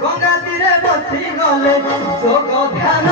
গঙ্গা তীরে বসি গলে যোগ ধ্যান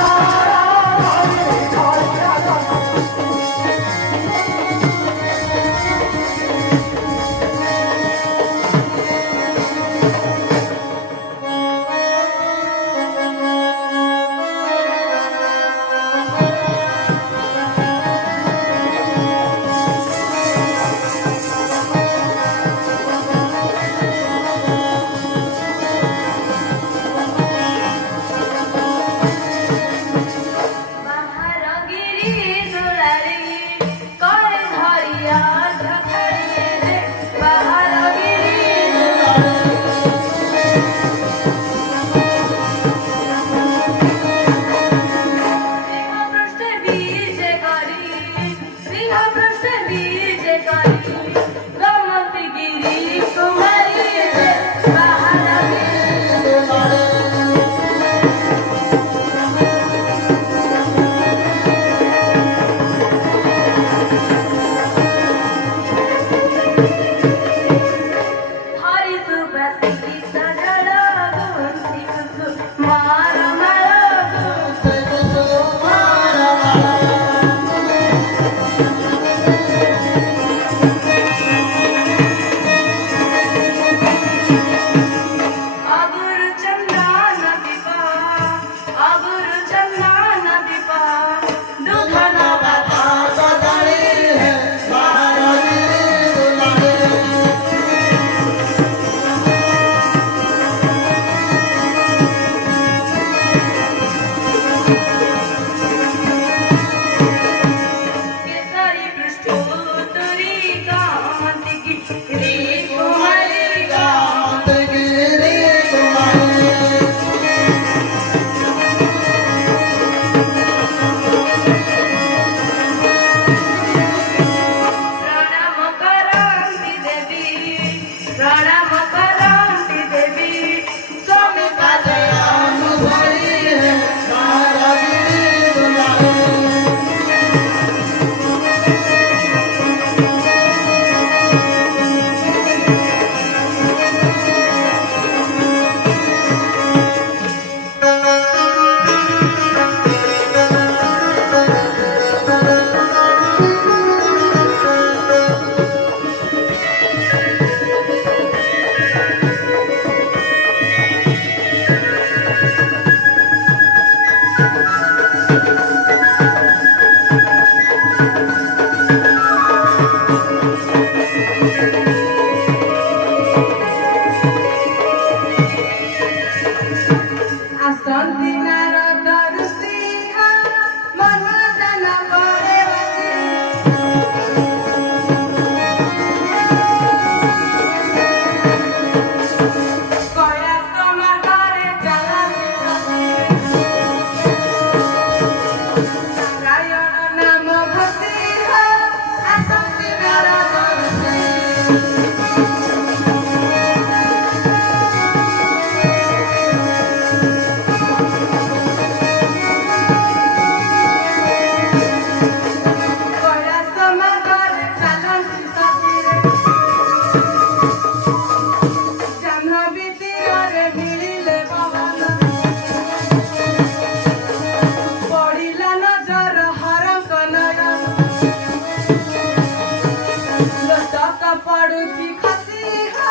पड़ुची खसी हो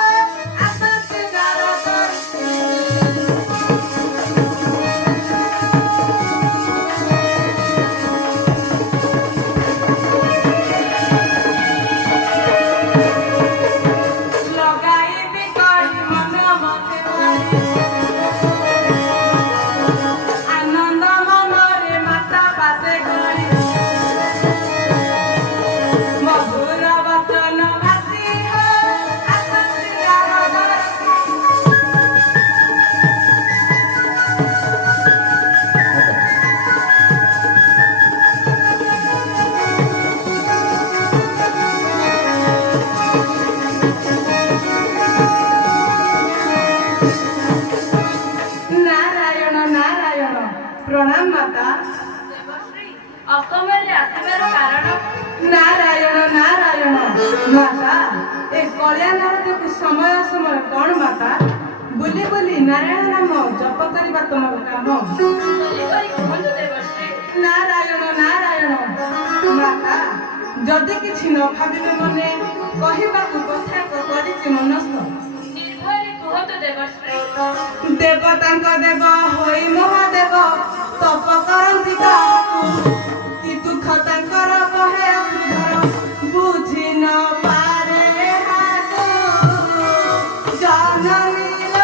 आसत गार लगाई बिकड़ी मन मते आनंद मनरे माता पासे गड़ी मधुर वचन भाषी हो आसत गार नारायण नारायण प्रणाम माता ଦେବଶ୍ରୀ ଅସମୟରେ ଆସିବାର କାରଣ नारायण नारायण माता ए कल्याणକୁ ସମୟ ସମୟ କଣ ମାତା ବୁଲି ବୁଲି ନାରାୟଣ ନାମ ଜପ କରିବା ତମର କାମ ବୋଲି କରି କୁହନ୍ତୁ ଦେବଶ୍ରୀ। ନାରାୟଣ ନାରାୟଣ ମାତା ଯଦି କିଛି ନ ଭାବିବେ ମନେ କହିବାକୁ କଥା କରିଛି ମନସ୍ଥ ନିର୍ଭୟରେ କୁହନ୍ତୁ ଦେବଶ୍ରୀ। ଦେବତାଙ୍କ ଦେବ ହୋଇ ମହାଦେବ ତପ କରନ୍ତି କାହାକୁ କି ଦୁଃଖ ତାଙ୍କର ବହେ ଅସୁଧର ବୁଝି ନ ପାରେ ଏହାକୁ ଜନନୀର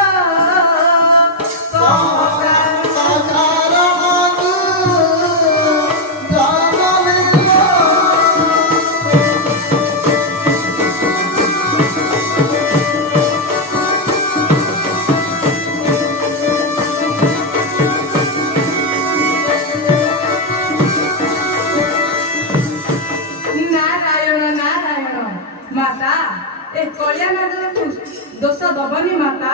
ନାରାୟଣ ନାରାୟଣ ମାତା ଏ କଳିଆକୁ ଦୋଷ ଦବନି ମାତା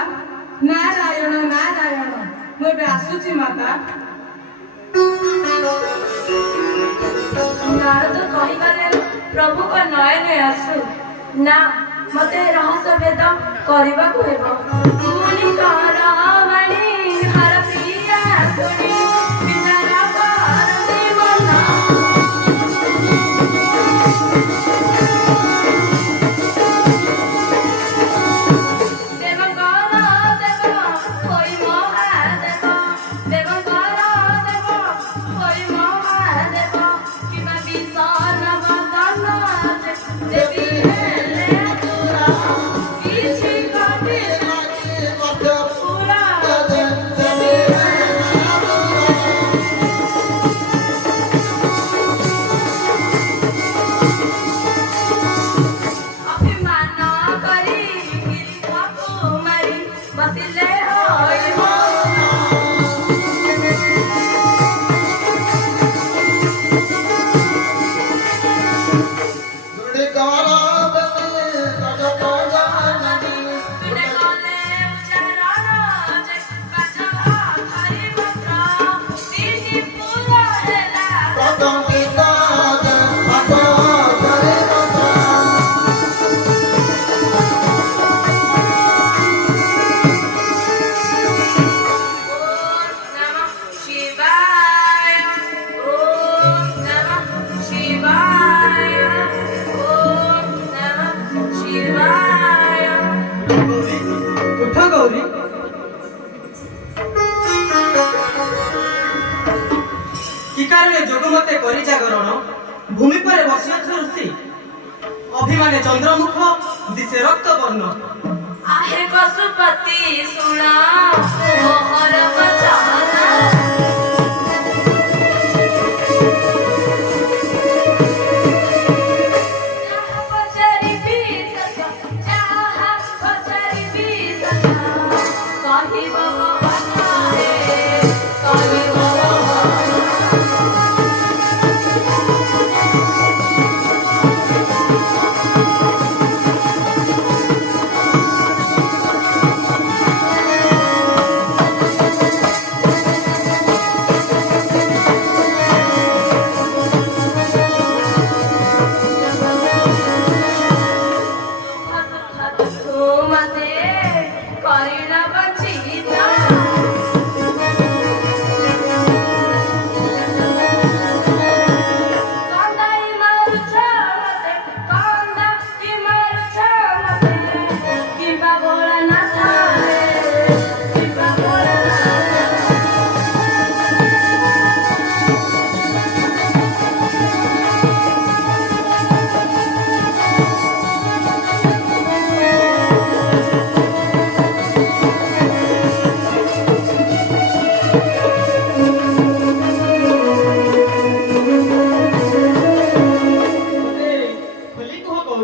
ନାରାୟଣ ନାରାୟଣ ମୁଁ ଏବେ ଆସୁଛି ମାତା ନାରଦ କହିଗଲେ ପ୍ରଭୁଙ୍କ ନୟନେ ଆସୁ ନା ମତେ ରହସ୍ୟ ଭେଦ କରିବାକୁ ହେବ। ମୁନି କର ବାଣୀ ହର ପ୍ରିୟା ଶୁଣି ବିଚାର କରନ୍ତି ମନ ଦେବଙ୍କର ଦେବ ହୋଇ ମହାଦେବ ଦେବଙ୍କର ଦେବ ହୋଇ ମହାଦେବ କିମ୍ବା ବିଷଣ ବଦନ ଦେବୀ ହେଲେ ତୁର କିଛି କଟିଲେ ପୁରା ଦେବୀ ଅଭିମାନ କରି ଗିରିଧକୁ ମାରି ବସିଲେ ହୋଇ ତୁଲେ ଗଲେ ଉଚ୍ଚାରଣ ଯେ ବାଜ ଧରି ମନ୍ତ୍ର ତିନି ପୁର ହେଲା ओम नमः शिवाय ओम नमः शिवाय ओम नमः शिवाय ଗୌରୀ ଉଠ ଗୌରୀ କି କାରଣେ ଯୋଗ ମତେ କରି ଜାଗରଣ ଭୂମି ପରେ ବସିଅଛ ଋଷି ଅଭିମାନେ ଚନ୍ଦ୍ରମୁଖ ଦିଶେ ରକ୍ତ ବର୍ଣ୍ଣ आहे पशुपति सुना मोहर बचाना चाहा पचारी भी सत्य चाहा पचारी भी सत्य कही भगवान है कही भगवान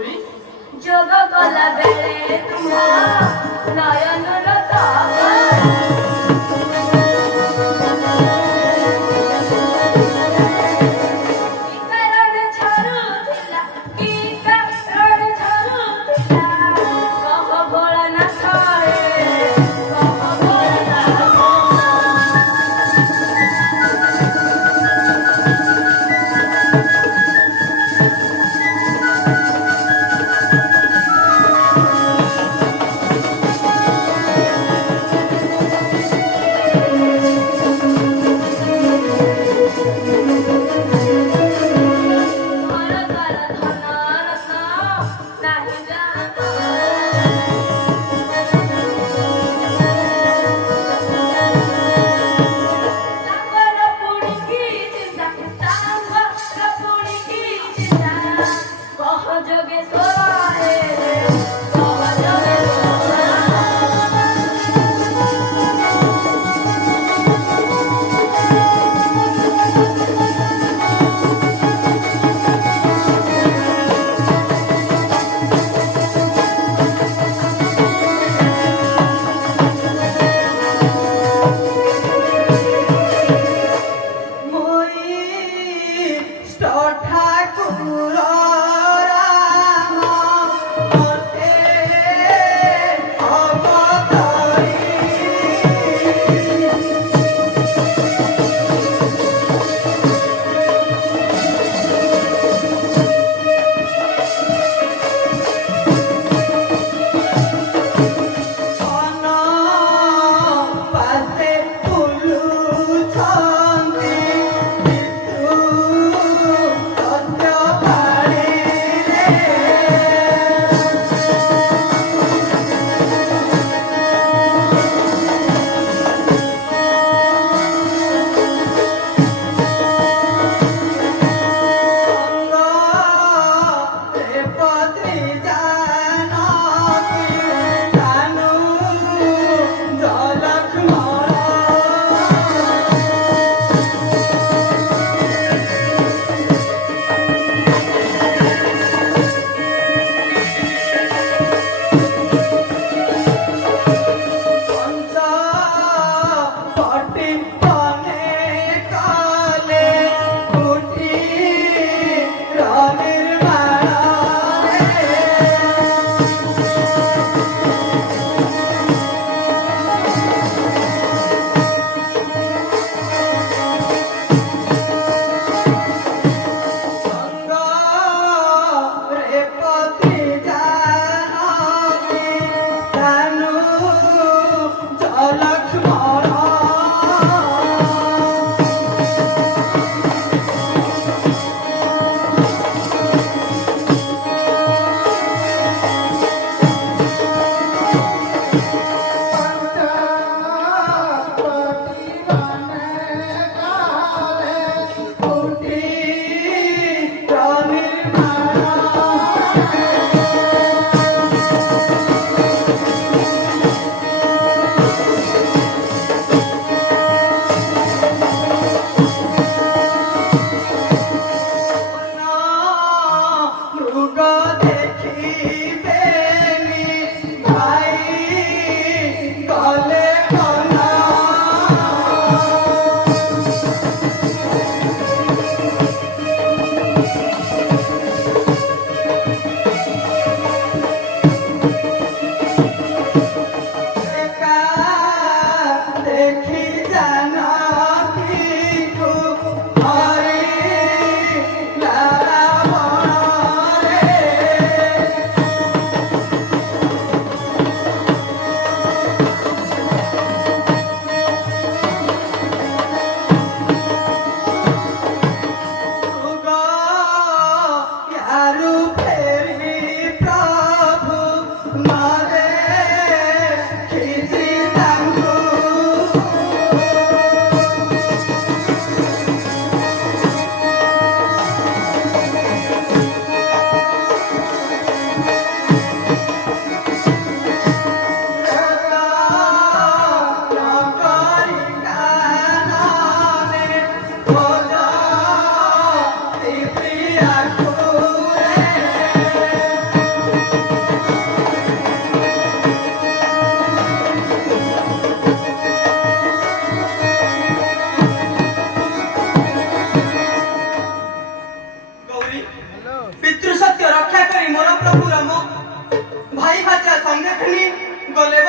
ଗୌରୀ ଯୋଗ କଲା ବେଳେ ତୁମ ନୟନର ତାରା କି କାରଣ ଝରୁଥିଲା କି କାରଣ ଝରୁଥିଲା କହ ଭୋଳାନାଥ କହ ଭୋଳାନାଥ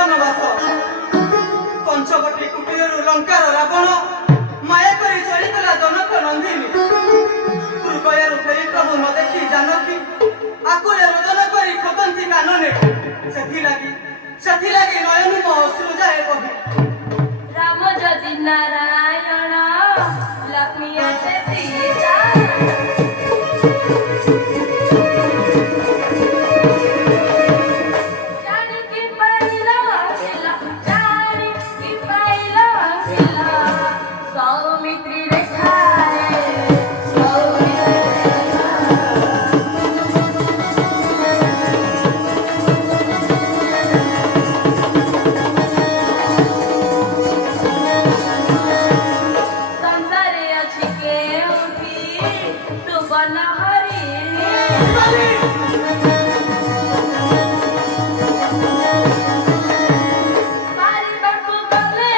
ବନବାସ ପଞ୍ଚବଟୀ କୁଟୀରରୁ ଲଙ୍କାର ରାବଣ ମାୟା କରି ଚଳିଗଲା ଜନକ ନନ୍ଦିନୀ ହୃଦୟରୁ ଫେରି ପ୍ରଭୁ ନ ଦେଖି ଜାନକୀ ଆକୁଳେ ରୋଦନ କରି ଖୋଦନ୍ତି କାନନେ ସେଥିଲାଗି ନୟନୀ ମୋ ଅଶ୍ରୁ ଯାଏ ବହି ରାମ ଯଦି ନାରାୟଣ ଲକ୍ଷ୍ମୀ ଆସେ ସୀତା ଜାଣିକି ପାଇଲ ସୌମିତ୍ରୀ ରେଖାରେ ସଂସାରେ ଅଛି କେଉଁଠି ସୁବର୍ଣ୍ଣ ହରିଣୀ ମାରିବାକୁ ଗଲେ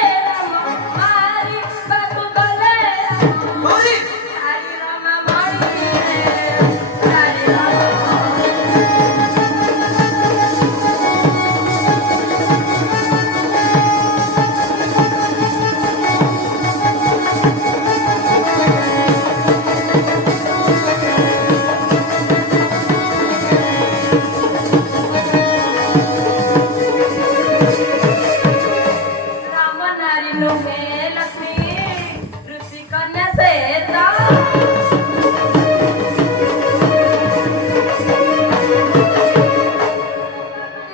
ରାମ ଗୌରୀ ହରି ରାମ ମଣି ହରି ରାମ ରାମ ନାରୀ ନୁହେଁ ଲକ୍ଷ୍ମୀ ଋଷି କନ୍ୟା ସେ ତ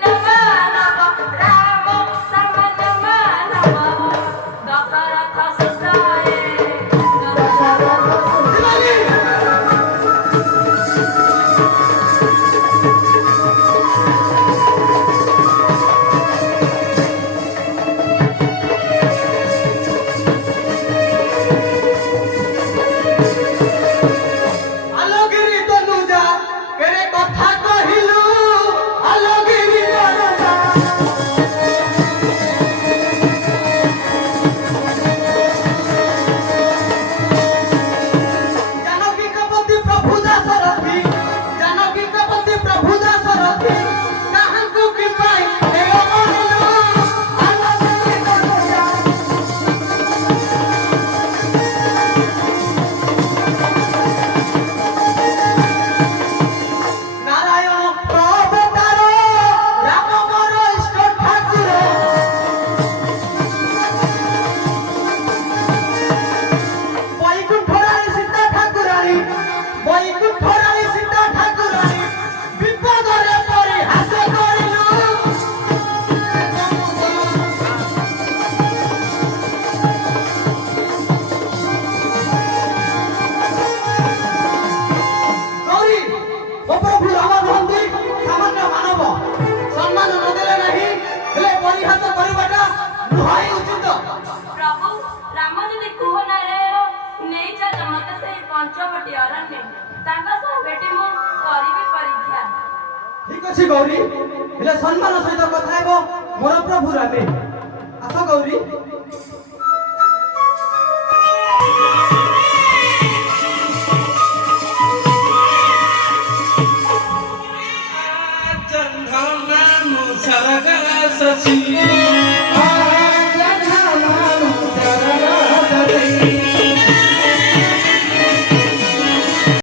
ନମାନବ ରାମ ସମାନ ମାନବ ଦଶରଥ ସୁତାରେ ଦଶରଥ ଆଲୋଗିରି ତନୁଜା କେରେ କଥା କହିଲୁ ଆଲୋଗିରି ତନୁଜା ଜାନକୀଙ୍କ ପତି ପ୍ରଭୁ ଦାସରଥୀ ଜାନକୀଙ୍କ ପତି ପ୍ରଭୁ ଦାସରଥୀ କାହାଙ୍କୁ କି ପାଇଁ ଦେହ ମଣିଲୁ ଆଲୋଗିରି ତନୁଜା ନାରାୟଣ ଅବତାର ରାମ ମୋର ଇଷ୍ଟ ଠାକୁର ବୈକୁଣ୍ଠରାଣୀ ସୀତା ଠାକୁରାଣୀ ବୈକୁଣ୍ଠରାଣୀ ସୀତା ଠାକୁରାଣୀ ବିପଦରେ ପରି ହାସ କରିଲୁ ଗୌରୀ ଓ ପ୍ରଭୁ ରାମ ନୁହନ୍ତି ସାମାନ୍ୟ ମାନବ ସମ୍ମାନ ନ ଦେଲେ ନାହିଁ ହେଲେ ପରିହାସ କରିବାଟା ନୁହେଁ ଉଚିତ ପ୍ରଭୁ ରାମ ଯଦି କୁହ ନାରାୟଣ ନେଇ ଚାଲ ମତେ ସେଇ ପଞ୍ଚବଟୀ ଅରଣ୍ୟ ତାଙ୍କ ସହ ଭେଟି ମୁଁ କରିବି ପରୀକ୍ଷା ଠିକ ଅଛି ଗୌରୀ ହେଲେ ସମ୍ମାନ ସହିତ କଥା ହେବ ମୋର ପ୍ରଭୁ ରାମେ ଆସ ଗୌରୀ चंद्रमा मुसरगा ससी